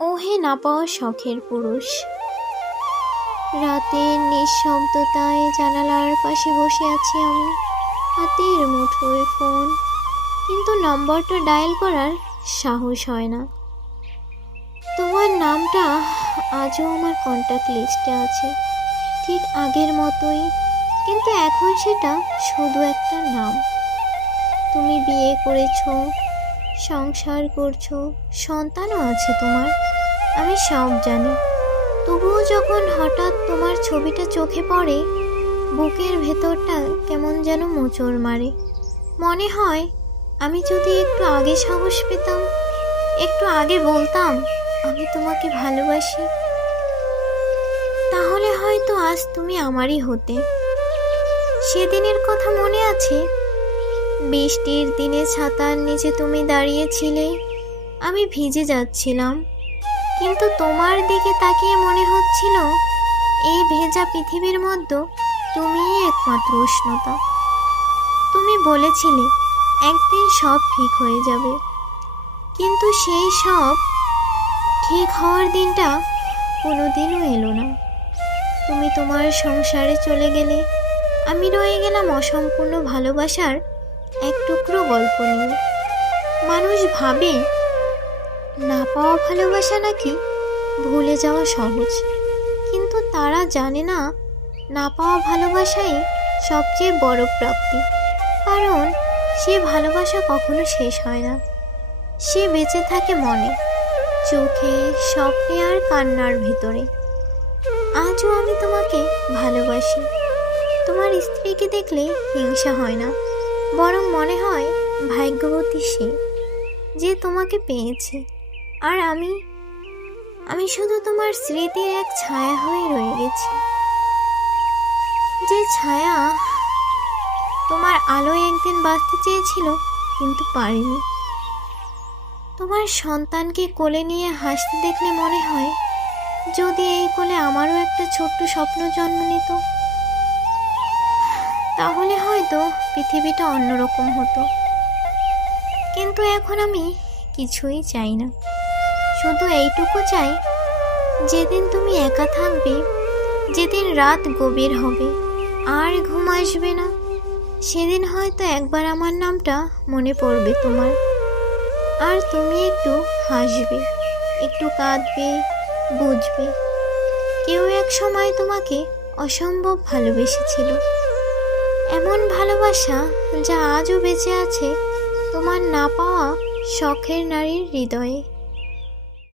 ওহে না পাওয়া শখের পুরুষ। রাতের নিঃশব্দতায় জানালার পাশে বসে আছি আমি, হাতের মুঠোয় ফোন, কিন্তু নম্বরটা ডায়াল করার সাহস হয় না। তোমার নামটা আজও আমার কন্ট্যাক্ট লিস্টে আছে, ঠিক আগের মতোই, কিন্তু এখন সেটা শুধু একটা নাম। তুমি বিয়ে করেছো, সংসার করছো, সন্তানও আছে তোমার, আমি সব জানি। তবুও যখন হঠাৎ তোমার ছবিটা চোখে পড়ে, বুকের ভেতরটা কেমন যেন মোচড় মারে। মনে হয় আমি যদি একটু আগে সাহস পেতাম, একটু আগে বলতাম আমি তোমাকে ভালোবাসি, তাহলে হয়তো আজ তুমি আমারই হতে। সেদিনের কথা মনে আছে? বৃষ্টির দিনে ছাতার নিচে তুমি দাঁড়িয়েছিলে, আমি ভিজে যাচ্ছিলাম, কিন্তু তোমার দিকে তাকিয়ে মনে হচ্ছিল এই ভেজা পৃথিবীর মধ্যে তুমিই একমাত্র উষ্ণতা। তুমি বলেছিলে একদিন সব ঠিক হয়ে যাবে, কিন্তু সেই সব ঠিক হওয়ার দিনটা কোনোদিনও এলো না। তুমি তোমার সংসারে চলে গেলে, আমি রয়ে গেলাম অসম্পূর্ণ ভালোবাসার এক টুকরো গল্প নিয়ে। মানুষ ভাবে না পাওয়া ভালোবাসা নাকি ভুলে যাওয়া সহজ, কিন্তু তারা জানে না, না পাওয়া ভালোবাসাই সবচেয়ে বড় প্রাপ্তি। কারণ সে ভালোবাসা কখনো শেষ হয় না, সে বেঁচে থাকে মনে, চোখে, স্বপ্নে আর কান্নার ভিতরে। আজও আমি তোমাকে ভালোবাসি। তোমার স্ত্রীকে দেখলে হিংসা হয় না, বরং মনে হয় ভাগ্যবতী সে, যে তোমাকে পেয়েছে। আর আমি শুধু তোমার স্মৃতির এক ছায়া হয়ে রয়ে গেছি, যে ছায়া তোমার আলোয় একদিন বাঁচতে চেয়েছিল কিন্তু পারেনি। তোমার সন্তানকে কোলে নিয়ে হাসতে দেখলে মনে হয় যদি এই কোলে আমারও একটা ছোট্ট স্বপ্ন জন্ম নিত, তাহলে হয়তো পৃথিবীটা অন্যরকম হতো। কিন্তু এখন আমি কিছুই চাই না, শুধু এইটুকু চাই যেদিন তুমি একা থাকবে, যেদিন রাত গভীর হবে আর ঘুম আসবে না, সেদিন হয়তো একবার আমার নামটা মনে পড়বে তোমার, আর তুমি একটু হাসবে, একটু কাঁদবে, বুঝবে কেউ এক সময় তোমাকে অসম্ভব ভালোবেসেছিল। এমন ভালোবাসা যা আজও বেঁচে আছে তোমার না পাওয়া শখের নারীর হৃদয়ে।